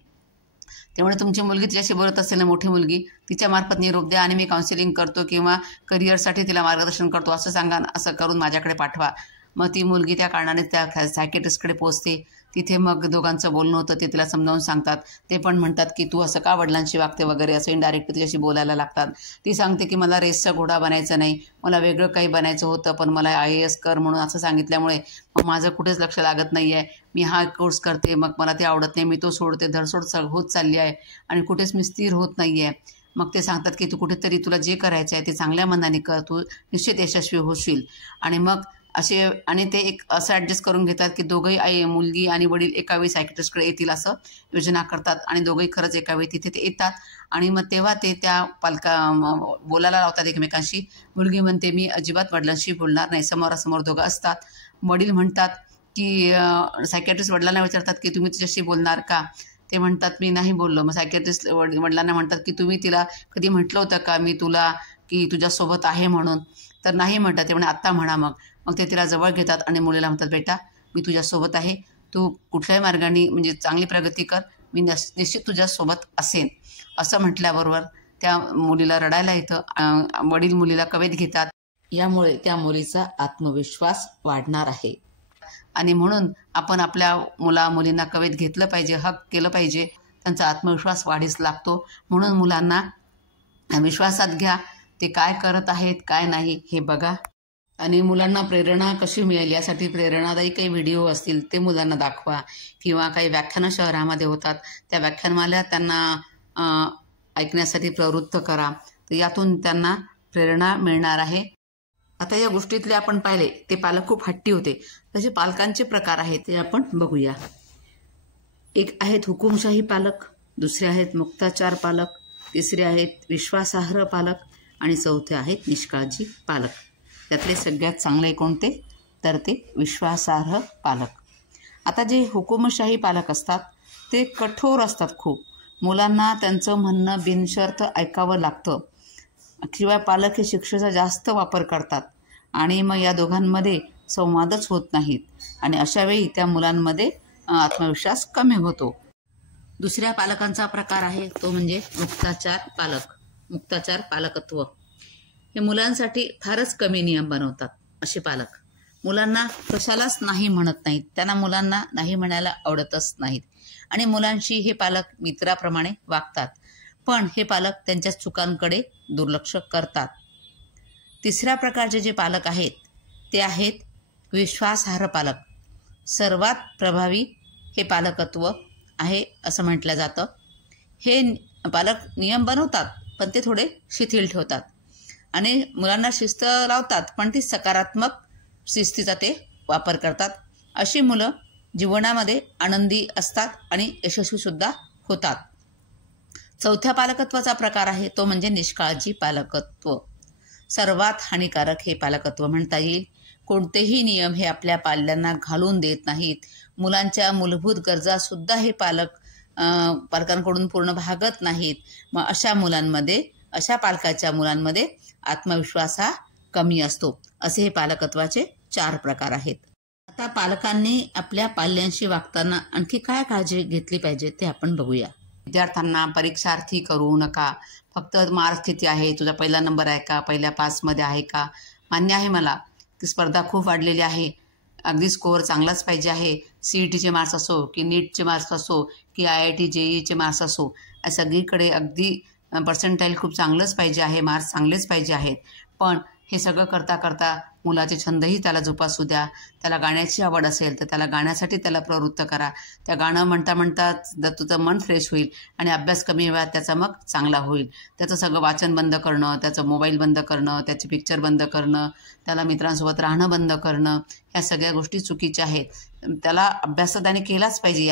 त्यामुळे तुमची मुलगी तिच्याशी बोलत असेल ना, मोठी मुलगी, तिच्यामार्फत निरोप द्या आणि मी काउन्सिलिंग करतो किंवा करिअरसाठी तिला मार्गदर्शन करतो असं सांगा, असं करून माझ्याकडे पाठवा. मग ती मुलगी त्या कारणाने त्या सायकॅट्रिस्टकडे पोहोचते. तिथे मग दोघांचं बोलणं होतं, ते तिला समजावून सांगतात. ते पण म्हणतात की तू असं का वडिलांशी वागते वगैरे, असं इनडायरेक्ट तिच्याशी बोलायला लागतात. ती सांगते की मला रेसचा घोडा बनायचं नाही, मला वेगळं काही बनायचं होतं, पण मला IAS कर म्हणून असं सांगितल्यामुळे मग माझं कुठेच लक्ष लागत नाही आहे. मी हा कोर्स करते, मग मला ते आवडत नाही, मी तो सोडते, धरसोड होत चालली आहे आणि कुठेच मी स्थिर होत नाही आहे. मग ते सांगतात की तू कुठेतरी तुला जे करायचं आहे ते चांगल्या मनाने कर, तू निश्चित यशस्वी होशील. आणि मग असे आणि ते एक असं ॲडजस्ट करून घेतात की दोघंही मुलगी आणि वडील एका वेळी सायकियाट्रिस्टकडे येतील असं योजना करतात आणि दोघंही खरंच एका वेळी तिथे ते येतात. आणि मग तेव्हा ते त्या बोलायला लावतात एकमेकांशी. मुलगी म्हणते मी अजिबात वडिलांशी बोलणार नाही. समोरासमोर दोघं असतात. वडील म्हणतात की सायकियाट्रिस्ट वडिलांना विचारतात की तुम्ही तिच्याशी बोलणार का? ते म्हणतात मी नाही बोललो. मग सायकियाट्रिस्ट वडिलांना म्हणतात की तुम्ही तिला कधी म्हटलं होतं का मी तुला की तुझ्यासोबत आहे म्हणून? तर नाही म्हणतात. ते म्हणे आत्ता म्हणा मग. मग ते तिला जवळ घेतात आणि मुलीला म्हणतात बेटा मी तुझ्यासोबत आहे, तू कुठल्याही मार्गाने म्हणजे चांगली प्रगती कर, मी निश्चित तुझ्यासोबत असेन. असं म्हटल्याबरोबर त्या मुलीला रडायला येतं. वडील मुलीला कवेत घेतात. यामुळे त्या मुलीचा आत्मविश्वास वाढणार आहे. आणि म्हणून आपण आपल्या मुलींना कवेत घेतलं पाहिजे, हक केलं पाहिजे. त्यांचा आत्मविश्वास वाढीस लागतो. म्हणून मुलांना विश्वासात घ्या. ते काय करत आहेत काय नाही हे बघा. आणि मुलांना प्रेरणा कशी मिळेल यासाठी प्रेरणादायी काही व्हिडिओ असतील ते मुलांना दाखवा. किंवा काही व्याख्यानं शहरामध्ये होतात, त्या व्याख्यानमाल्या त्यांना ऐकण्यासाठी प्रवृत्त करा. तर यातून त्यांना प्रेरणा मिळणार आहे. आता या गोष्टीतले आपण पाहिले ते पालक खूप हट्टी होते. तसे पालकांचे प्रकार आहेत ते आपण बघूया. एक आहेत हुकुमशाही पालक, दुसरे आहेत मुक्ताचार पालक, तिसरे आहेत विश्वासार्ह पालक आणि चौथे आहेत निष्काळजी पालक. त्यातले सगळ्यात चांगले कोणते? तर ते विश्वासार्ह पालक. आता जे हुकुमशाही पालक असतात ते कठोर असतात खूप. मुलांना त्यांचं म्हणणं बिनशर्त ऐकावं लागतं. शिवाय पालक हे शिक्षेचा जास्त वापर करतात आणि मग या दोघांमध्ये संवादच होत नाहीत आणि अशावेळी त्या मुलांमध्ये आत्मविश्वास कमी होतो. दुसऱ्या पालकांचा प्रकार आहे तो म्हणजे मुक्ताचार पालक. मुक्ताचार पालकत्व हे मुलांसाठी फारच कमी नियम बनवतात. असे पालक मुलांना कशालाच नाही म्हणत नाहीत. त्यांना मुलांना नाही म्हणायला आवडतच नाहीत आणि मुलांशी हे पालक मित्राप्रमाणे वागतात. पण हे पालक त्यांच्या चुकांकडे दुर्लक्ष करतात. तिसऱ्या प्रकारचे जे पालक आहेत ते आहेत विश्वासार्ह पालक. सर्वात प्रभावी हे पालकत्व आहे असं म्हटलं जातं. हे पालक नियम बनवतात पण ते थोडे शिथिल ठेवतात आणि मुलांना शिस्त लावतात पण ती सकारात्मक शिस्तीचा ते वापर करतात. अशी मुलं जीवनामध्ये आनंदी असतात आणि यशस्वीसुद्धा होतात. चौथ्या पालकत्वाचा प्रकार आहे तो म्हणजे निष्काळजी पालकत्व. सर्वात हानिकारक हे पालकत्व म्हणता येईल. कोणतेही नियम हे आपल्या पाल्यांना घालून देत नाहीत. मुलांच्या मूलभूत गरजासुद्धा हे पालकांकडून पूर्ण भागत नाहीत. मग अशा पालकाच्या मुलांमध्ये आत्मविश्वास हा कमी असतो. असे हे पालकत्वाचे 4 प्रकार आहेत. आता पालकांनी आपल्या पाल्यांशी वागताना आणखी काय काळजी घेतली पाहिजे ते आपण बघूया. विद्यार्थ्यांना परीक्षार्थी करू नका. फक्त मार्क्स किती आहे, तुझा पहिला नंबर आहे का, पहिल्या 5मध्ये आहे का. मान्य आहे मला की स्पर्धा खूप वाढलेली आहे, अगदी स्कोअर चांगलाच पाहिजे आहे. CETचे मार्क्स असो की नीटचे मार्क्स असो की IIT JEEचे मार्क्स असो, या सगळीकडे अगदी पर्सेंटाईल खूप चांगलंच पाहिजे आहे, मार्क्स चांगलेच पाहिजे आहेत. पण हे सगळं करता करता मुलाचे छंदही त्याला जोपासू द्या. त्याला गाण्याची आवड असेल तर त्याला गाण्यासाठी त्याला प्रवृत्त करा. त्या गाणं म्हणता म्हणता तुझं मन फ्रेश होईल आणि अभ्यास कमी वेळात त्याचा मग चांगला होईल. त्याचं सगळं वाचन बंद करणं, त्याचं मोबाईल बंद करणं, त्याचे पिक्चर बंद करणं, त्याला मित्रांसोबत राहणं बंद करणं, ह्या सगळ्या गोष्टी चुकीच्या आहेत. त्याला अभ्यास त्याने केलाच पाहिजे,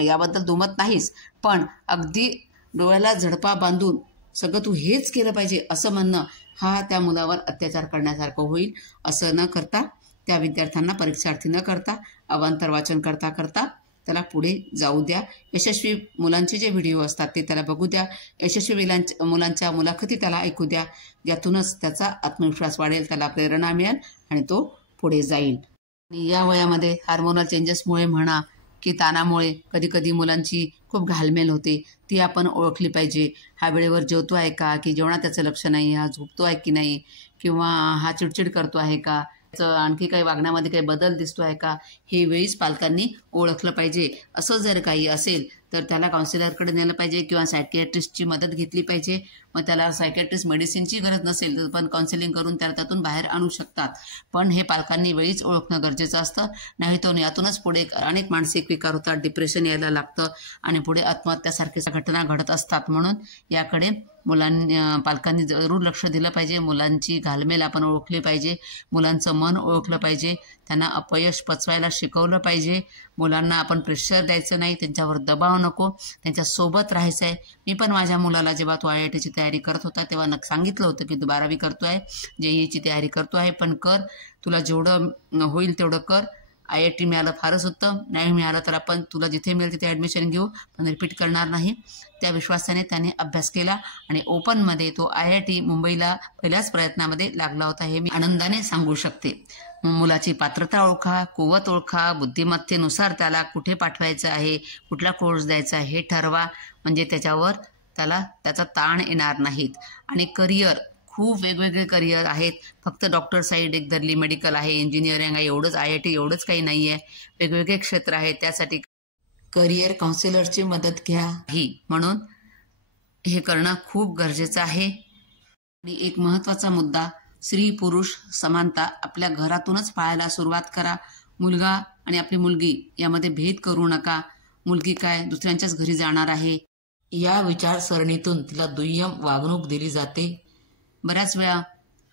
याबद्दल दुमत नाहीच. पण अगदी डोळ्याला झडपा बांधून सगळं तू हेच केलं पाहिजे असं म्हणणं हा त्या मुलावर अत्याचार करण्यासारखं होईल. असं न करता त्या विद्यार्थ्यांना परीक्षार्थी न करता अवांतर वाचन करता करता त्याला पुढे जाऊ द्या. यशस्वी मुलांचे जे व्हिडिओ असतात ते त्याला बघू द्या. यशस्वी मुलांच्या मुलाखती त्याला ऐकू द्या. यातूनच त्याचा आत्मविश्वास वाढेल, त्याला प्रेरणा मिळेल आणि तो पुढे जाईल. आणि या वयामध्ये हार्मोनल चेंजेसमुळे म्हणा की ताणामुळे कधीकधी मुलांची खूप घालमेल होते, ती आपण ओळखली पाहिजे. हा वेळेवर जेवतो आहे का, की जेवणात त्याचं लक्ष नाही, हा झोपतो आहे की नाही, किंवा हा चिडचिड करतो आहे का, आणखी काही वागण्यामध्ये काही बदल दिसतो आहे का हे वेळीच पालकांनी ओळखलं पाहिजे. असं जर काही असेल तर त्याला काउन्सिलरकडे नेलं पाहिजे किंवा सायकियाट्रिस्टची मदत घेतली पाहिजे. मग त्याला सायकियाट्रिस्ट मेडिसिनची गरज नसेल तर पण काउन्सिलिंग करून त्याला त्यातून बाहेर आणू शकतात. पण हे पालकांनी वेळीच ओळखणं गरजेचं असतं. नाही तर यातूनच पुढे अनेक मानसिक विकार होतात, डिप्रेशन यायला लागतं आणि पुढे आत्महत्यासारख्या घटना घडत असतात. म्हणून याकडे पालकांनी जरूर लक्ष दिलं पाहिजे. मुलांची घालमेल आपण ओळखली पाहिजे, मुलांचं मन ओळखलं पाहिजे, त्यांना अपयश पचवायला शिकवलं पाहिजे. मुलांना आपण प्रेशर द्यायचं नाही, त्यांच्यावर दबाव नको, त्यांच्यासोबत राहायचं आहे. मी पण माझ्या मुलाला जेव्हा तो IITची तयारी करत होता तेव्हा सांगितलं होतं की तू 12वी करतो आहे, JEEची तयारी करतो आहे, पण कर, तुला जेवढं होईल तेवढं कर. IIT मिळालं फारच उत्तम, नाही मिळालं तर आपण तुला जिथे मिळेल तिथे ॲडमिशन घेऊ, पण रिपीट करणार नाही. त्या विश्वासाने त्याने अभ्यास केला आणि ओपनमध्ये तो IIT मुंबईला पहिल्याच प्रयत्नामध्ये लागला होता, हे मी आनंदाने सांगू शकते. मुलाची पात्रता ओळखा, कुवत ओळखा, बुद्धिमत्तेनुसार त्याला कुठे पाठवायचं आहे, कुठला कोर्स द्यायचा आहे हे ठरवा, म्हणजे त्याच्यावर त्याचा ताण येणार नाहीत. आणि करिअर, खूप वेगवेगळे करिअर आहेत. फक्त डॉक्टर साईड एक धरली, मेडिकल आहे, इंजिनिअरिंग आहे, एवढंच IIT एवढंच काही नाही आहे. वेगवेगळे क्षेत्र आहेत. त्यासाठी करिअर काउन्सिलरची मदत घ्या म्हणून हे करणं खूप गरजेचं आहे. आणि एक महत्त्वाचा मुद्दा, स्त्री पुरुष समानता आपल्या घरातूनच पाहायला सुरुवात करा. मुलगा आणि आपली मुलगी यामध्ये भेद करू नका. मुलगी काय दुसऱ्यांच्याच घरी जाणार आहे या विचारसरणीतून तिला दुय्यम वागणूक दिली जाते. बऱ्याच वेळा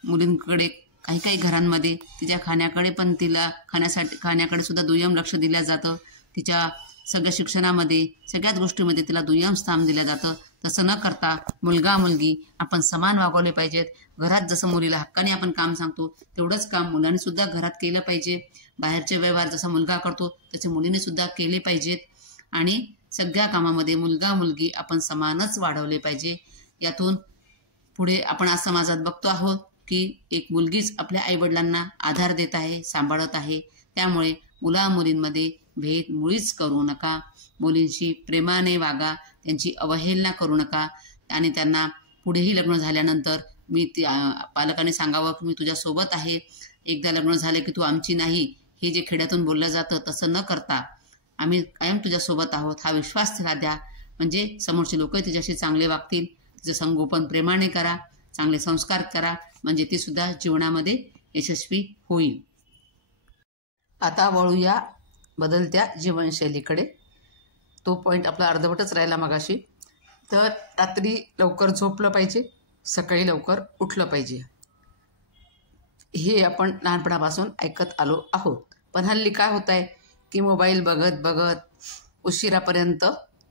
मुलींकडे काही घरांमध्ये तिच्या खाण्याकडे पण तिला खाण्याकडे सुद्धा दुय्यम लक्ष दिलं जातं. तिच्या सगळ्या शिक्षणामध्ये सगळ्याच गोष्टीमध्ये तिला दुय्यम स्थान दिलं जातं. तसं न करता मुलगा मुलगी आपण समान वागवले पाहिजेत. घरात जसं मुलीला हक्काने आपण काम सांगतो तेवढंच काम मुलांनी सुद्धा घरात केलं पाहिजे. बाहेरचे व्यवहार जसा मुलगा करतो तसे मुलीने सुद्धा केले पाहिजेत. आणि सगळ्या कामामध्ये मुलगा मुलगी आपण समानच वाढवले पाहिजे. यातून पुढे आपण आज समाजात बघतो आहोत की एक मुलगीच आपल्या आईवडिलांना आधार देत आहे, सांभाळत आहे. त्यामुळे मुला मुलींमध्ये भेद मुळीच करू नका. मुलींशी प्रेमाने वागा, त्यांची अवहेलना करू नका. आणि त्यांना पुढेही लग्न झाल्यानंतर पालकांनी सांगावं की मी तुझ्यासोबत आहे, एकदा लग्न झालं की तू आमची नाही, हे जे खेड्यातून बोललं जातं तसं न करता आम्ही कायम तुझ्यासोबत आहोत हा विश्वास तिला द्या. म्हणजे समोरचे लोक तिच्याशी चांगले वागतील. तिचं संगोपन प्रेमाने करा, चांगले संस्कार करा, म्हणजे ती सुद्धा जीवनामध्ये यशस्वी होईल. आता वळूया बदलत्या जीवनशैलीकडे. तो पॉईंट आपला अर्धवटच राहिला मगाशी. तर रात्री लवकर झोपलं पाहिजे, सकाळी लवकर उठलं पाहिजे. हे आपण लहानपणापासून ऐकत आलो आहोत. पण हल्ली काय होत आहे की मोबाईल बघत बघत उशिरापर्यंत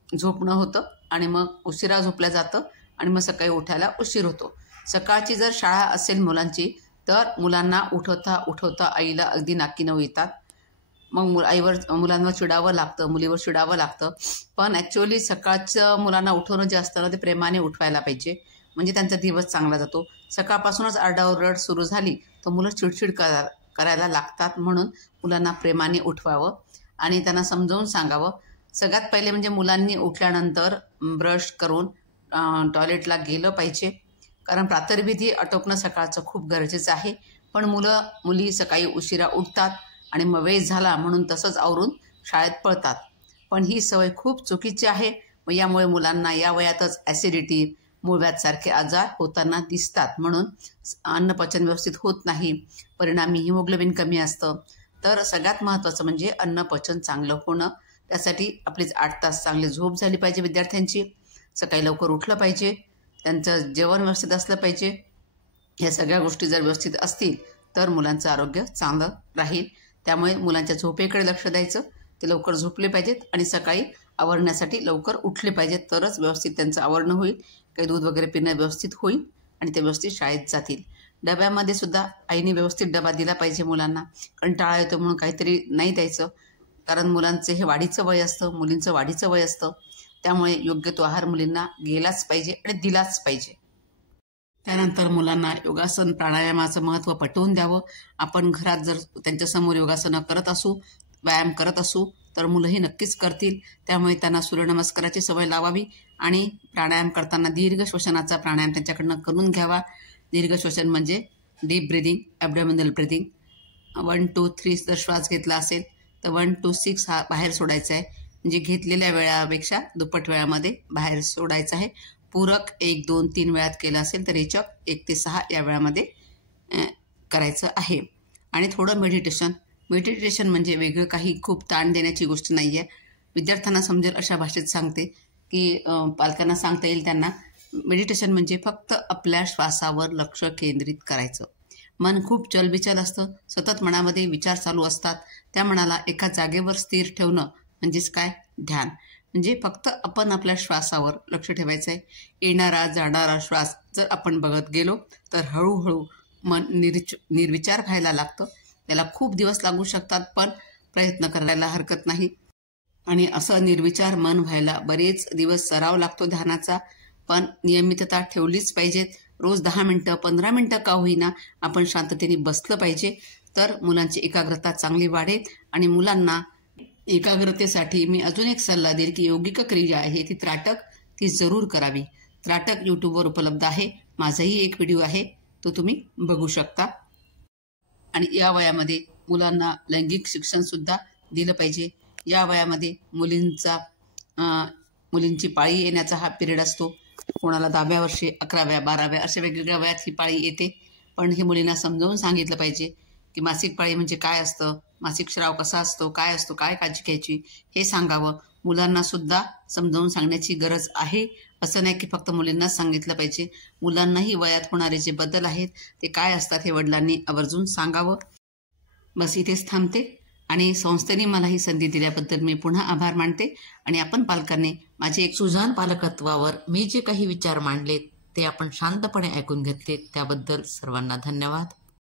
झोपणं होतं आणि मग उशिरा झोपलं जातं आणि मग सकाळी उठायला उशीर होतो. सकाळची जर शाळा असेल मुलांची तर मुलांना उठवता आईला अगदी नाकी नऊ येतात. मग मुलांवर चिडावं लागतं, मुलीवर चिडावं लागतं. पण ॲक्च्युअली सकाळचं मुलांना उठवणं जे असतं ना ते प्रेमाने उठवायला पाहिजे, म्हणजे त्यांचा दिवस चांगला जातो. सकाळपासूनच आरडाओरड सुरू झाली तर मुलं चिडचिड करायला लागतात. म्हणून मुलांना प्रेमाने उठवावं आणि त्यांना समजावून सांगावं. सगळ्यात पहिले म्हणजे मुलांनी उठल्यानंतर ब्रश करून टॉयलेटला गेलं पाहिजे, कारण प्रातर्विधी आटोपणं सकाळचं खूप गरजेचं आहे. पण मुली सकाळी उशिरा उठतात आणि मग वेळ झाला म्हणून तसंच आवरून शाळेत पळतात. पण ही सवय खूप चुकीची आहे. मग यामुळे मुलांना या वयातच ॲसिडिटी, मूळव्याधसारखे आजार होताना दिसतात. म्हणून अन्नपचन व्यवस्थित होत नाही, परिणामी हिमोग्लोबिन कमी असतं. तर सगळ्यात महत्त्वाचं म्हणजे अन्नपचन चांगलं होणं. त्यासाठी आपलीच 8 तास चांगली झोप झाली पाहिजे विद्यार्थ्यांची. सकाळी लवकर उठलं पाहिजे, त्यांचं जेवण व्यवस्थित असलं पाहिजे. ह्या सगळ्या गोष्टी जर व्यवस्थित असतील तर मुलांचं आरोग्य चांगलं राहील. त्यामुळे मुलांच्या झोपेकडे लक्ष द्यायचं. ते लवकर झोपले पाहिजेत आणि सकाळी आवरण्यासाठी लवकर उठले पाहिजेत, तरच व्यवस्थित त्यांचं आवरणं होईल. काही दूध वगैरे पिणं व्यवस्थित होईल आणि ते व्यवस्थित शाळेत जातील. डब्यामध्ये सुद्धा आईने व्यवस्थित डबा दिला पाहिजे मुलांना. कंटाळा येतो म्हणून काहीतरी नाही द्यायचं, कारण मुलांचे हे वाढीचं वय असतं, मुलींचं वाढीचं वय असतं. त्यामुळे योग्य तो आहार मुलींना गेलाच पाहिजे आणि दिलाच पाहिजे. त्यानंतर मुलांना योगासन प्राणायामाचं महत्त्व पटवून द्यावं. आपण घरात जर त्यांच्यासमोर योगासनं करत असू, व्यायाम करत असू तर मुलंही नक्कीच करतील. त्यामुळे त्यांना सूर्यनमस्काराची सवय लावावी आणि प्राणायाम करताना दीर्घ श्वसनाचा प्राणायाम त्यांच्याकडनं करून घ्यावा. दीर्घ श्वसन म्हणजे डीप ब्रिदिंग, ॲबडोमिनल ब्रिदिंग. 1 2 3 जर श्वास घेतला असेल तर 1 2 6 हा बाहेर सोडायचा आहे. म्हणजे घेतलेल्या वेळापेक्षा दुप्पट वेळामध्ये बाहेर सोडायचं आहे. पूरक 1 2 3 वेळात केलं असेल तर रेचक 1 ते 6 या वेळामध्ये करायचं आहे. आणि थोडं मेडिटेशन म्हणजे वेगळं काही खूप ताण देण्याची गोष्ट नाही आहे. विद्यार्थ्यांना समजेल अशा भाषेत सांगते की पालकांना सांगता येईल त्यांना. मेडिटेशन म्हणजे फक्त आपल्या श्वासावर लक्ष केंद्रित करायचं. मन खूप चलबिचल असतं, सतत मनामध्ये विचार चालू असतात. त्या मनाला एका जागेवर स्थिर ठेवणं म्हणजेच काय, ध्यान. म्हणजे फक्त आपण आपल्या श्वासावर लक्ष ठेवायचं आहे. येणारा जाणारा श्वास जर आपण बघत गेलो तर हळूहळू मन निर्विचार व्हायला लागतं. त्याला खूप दिवस लागू शकतात, पण प्रयत्न करायला हरकत नाही. आणि असं निर्विचार मन व्हायला बरेच दिवस सराव लागतो ध्यानाचा. पण नियमितता ठेवलीच पाहिजेत. रोज 10 मिनटं 15 मिनटं का होईना आपण शांततेने बसलं पाहिजे. तर मुलांची एकाग्रता चांगली वाढेल. आणि मुलांना एकाग्रतेसाठी मी अजून एक सल्ला देईल की योगिक क्रिया आहे ती त्राटक ती जरूर करावी. त्राटक यूट्यूबवर उपलब्ध आहे. माझाही एक व्हिडिओ आहे, तो तुम्ही बघू शकता. आणि या वयामध्ये मुलांना लैंगिक शिक्षणसुद्धा दिलं पाहिजे. या वयामध्ये मुलींची पाळी येण्याचा हा पिरियड असतो. कोणाला 10व्या वर्षी, 11व्या, 12व्या अशा वेगवेगळ्या वयात ही पाळी येते. पण हे मुलींना समजावून सांगितलं पाहिजे की मासिक पाळी म्हणजे काय असतं, मासिक स्राव कसा असतो, काय काळजी घ्यायची हे सांगावं. मुलांना सुद्धा समजावून सांगण्याची गरज आहे. असं नाही की फक्त मुलींनाच सांगितलं पाहिजे. मुलांनाही वयात होणारे जे बदल आहेत ते काय असतात हे वडिलांनी आवर्जून सांगावं. बस इथेच थांबते. आणि संस्थेने मला ही संधी दिल्याबद्दल मी पुन्हा आभार मानते. आणि आपण पालकांनी माझे एक सुजाण पालकत्वावर मी जे काही विचार मांडले ते आपण शांतपणे ऐकून घेतले त्याबद्दल सर्वांना धन्यवाद.